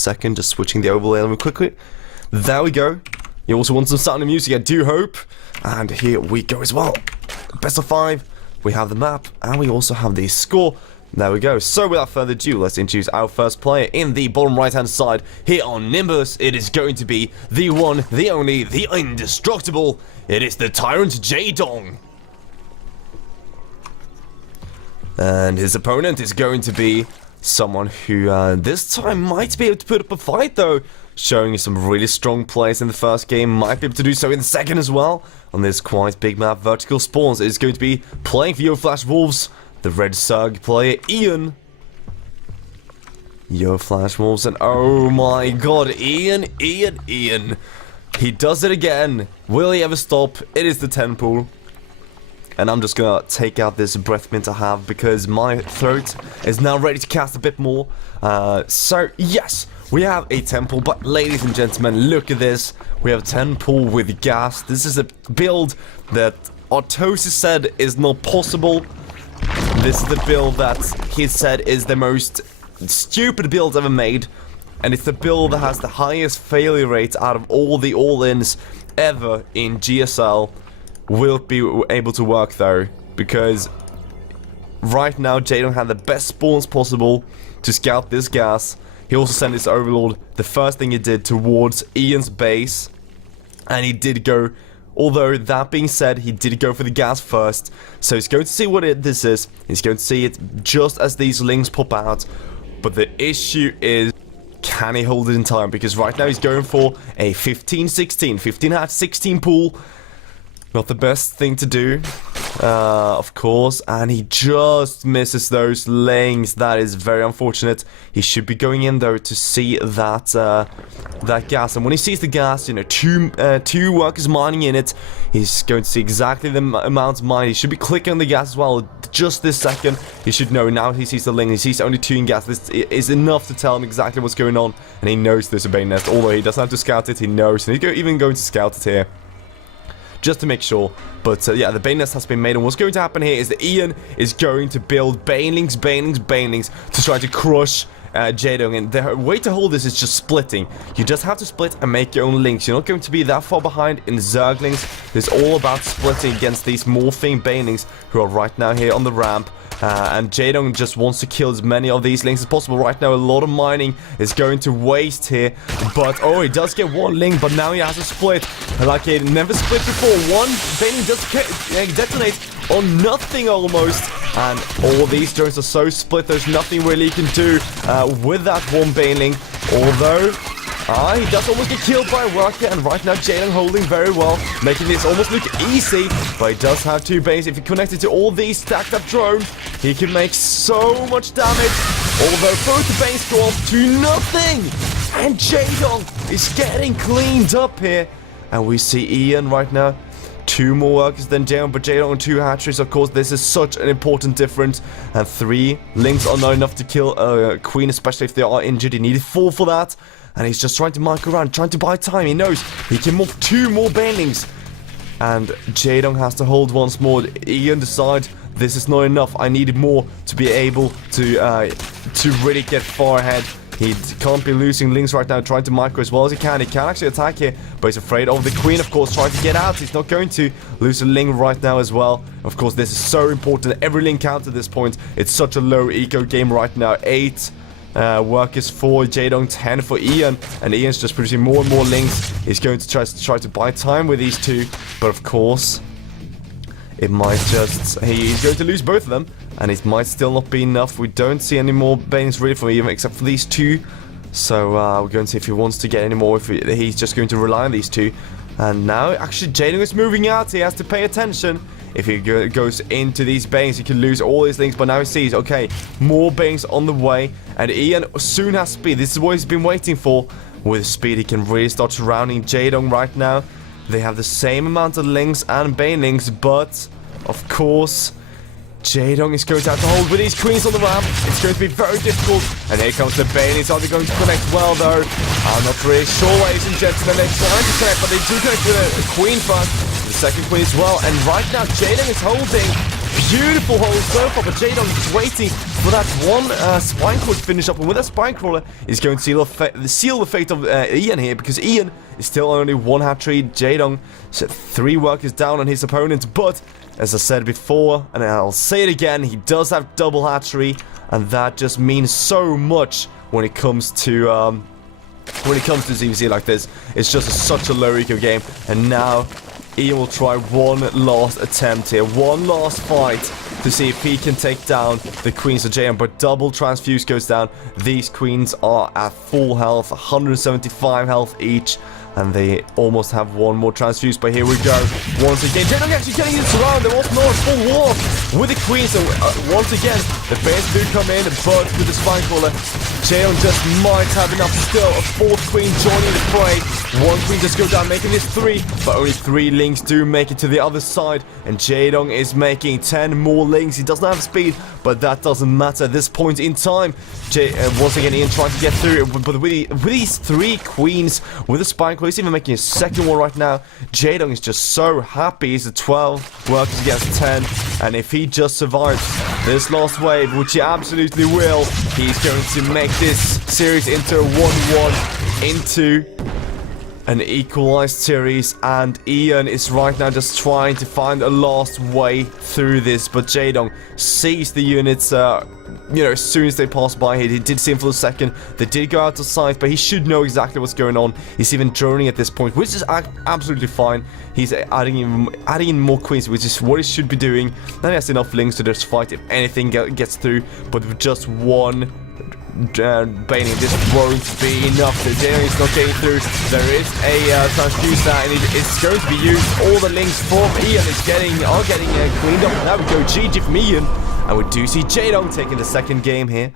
second, just switching the overlay element quickly. There we go. You also want some sound and music, I do hope. And here we go as well. Best of 5. We have the map, and we also have the score. There we go. So without further ado, let's introduce our first player in the bottom right-hand side. Here on Nimbus, it is going to be the one, the only, the indestructible. It is the Tyrant JaeDong. And his opponent is going to be someone who this time might be able to put up a fight though. Showing some really strong plays in the first game, might be able to do so in the second as well. On this quite big map, Vertical Spawns is going to be playing for Flash Wolves, the Red Sug player Ian. Flash Wolves, and oh my god, Ian. He does it again. Will he ever stop? It is the 10 pool. And I'm just gonna take out this breath mint I have because my throat is now ready to cast a bit more. So yes, we have a 10 pool, but ladies and gentlemen, look at this. We have a 10 pool with gas. This is a build that Artosis said is not possible. This is the build that he said is the most stupid build ever made. And it's the build that has the highest failure rate out of all the all-ins ever in GSL. Will be able to work though, because right now JaeDong had the best spawns possible to scout this gas. He also sent his overlord, the first thing he did, towards Ian's base, and he did go, although that being said, he did go for the gas first, so he's going to see what this is. He's going to see it just as these links pop out, but the issue is, can he hold it in time? Because right now he's going for a 15-16, 15-16 pool. Not the best thing to do, of course, and he just misses those lanes. That is very unfortunate. He should be going in though to see that that gas, and when he sees the gas, you know, two workers mining in it, he's going to see exactly the amount of mine. He should be clicking on the gas as well. Just this second, he should know. Now he sees the link. He sees only 2 in gas. This is enough to tell him exactly what's going on, and he knows there's a bane nest. Although he doesn't have to scout it, he knows, and he's even going to scout it here, just to make sure. But yeah, the Bane Nest has been made, and what's going to happen here is that Ian is going to build Banelings to try to crush JaeDong, and the way to hold this is just splitting. You just have to split and make your own links. You're not going to be that far behind in Zerglings. It's all about splitting against these morphing Banelings who are right now here on the ramp. And JaeDong just wants to kill as many of these links as possible. Right now, a lot of mining is going to waste here. But, oh, he does get 1 link, but now he has to split. And like he never split before. 1 Baneling does detonate on nothing almost. And all these drones are so split, there's nothing really he can do with that 1 Baneling. Although, he does almost get killed by a worker, and right now JaeDong holding very well, making this almost look easy, but he does have 2 banes. If he connected to all these stacked up drones, he can make so much damage, although both the banes go off to nothing, and JaeDong is getting cleaned up here, and we see Ian right now. 2 more workers than JaeDong, but JaeDong on 2 hatcheries. Of course, this is such an important difference. And 3 links are not enough to kill a queen, especially if they are injured. He needed 4 for that. And he's just trying to mic around, trying to buy time. He knows he can move 2 more Banelings. And JaeDong has to hold once more. Ian decides this is not enough. I needed more to be able to really get far ahead. He can't be losing links right now, trying to micro as well as he can. He can actually attack here, but he's afraid of the queen, of course, trying to get out. He's not going to lose a link right now as well. Of course, this is so important. Every link counts at this point. It's such a low eco game right now. 8 workers for JaeDong, 10 for Ian, and Ian's just producing more and more links. He's going to try to buy time with these 2, but of course, it might just... he's going to lose both of them, and it might still not be enough. We don't see any more Banes really from Ian, except for these 2. So we're going to see if he wants to get any more, if he's just going to rely on these 2. And now, actually, JaeDong is moving out. He has to pay attention. If he goes into these Banes, he can lose all his links, but now he sees, okay, more Banes on the way, and Ian soon has speed. This is what he's been waiting for. With speed, he can really start surrounding JaeDong right now. They have the same amount of links and Banelings, but, of course, JaeDong is going to have to hold with these queens on the ramp. It's going to be very difficult. And here comes the Banelings. Are they going to connect well, though? I'm not really sure, ladies and gentlemen. They're trying to connect, but they do connect with a queen first. The second queen as well. And right now, JaeDong is holding. Beautiful hold so far, but JaeDong is waiting for that one spine crawler to finish up. And with that spine crawler, he's going to seal the fate of Ian here, because Ian is still only one hat trick. JaeDong set 3 workers down on his opponent, but as I said before, and I'll say it again, he does have double hat trick, and that just means so much when it comes to ZVZ like this. It's just such a low eco game, and now Ian will try one last attempt here, one last fight to see if he can take down the queens of JM. But double transfuse goes down. These queens are at full health, 175 health each, and they almost have one more transfuse. But here we go. Once again, JaeDong actually getting this round. There was no full war with the queens. So once again, the bears do come in, but with the spine crawler, JaeDong just might have enough still. A 4th queen joining the fray. 1 queen just go down, making this 3, but only 3 links do make it to the other side, and JaeDong is making 10 more links. He doesn't have speed, but that doesn't matter at this point in time. Once again, Ian trying to get through, but with these 3 queens, with the spine crawler, he's even making a 2nd one right now. JaeDong is just so happy. He's at 12 workers against 10, and if he just survives this last wave, which he absolutely will, he's going to make this series into a 1-1, into an equalized series, and Ian is right now just trying to find a last way through this, but JaeDong sees the units, as soon as they pass by here. He did see him for a second. They did go out of sight, but he should know exactly what's going on. He's even droning at this point, which is absolutely fine. He's adding in more queens, which is what he should be doing. And he has enough links to just fight if anything gets through, but with just one Baiting, this won't be enough. The JaeDong is not getting through. There is a transfuse there, and it's going to be used. All the links from Ian are getting cleaned up. Now we go GG from Ian, and we do see JaeDong taking the 2nd game here.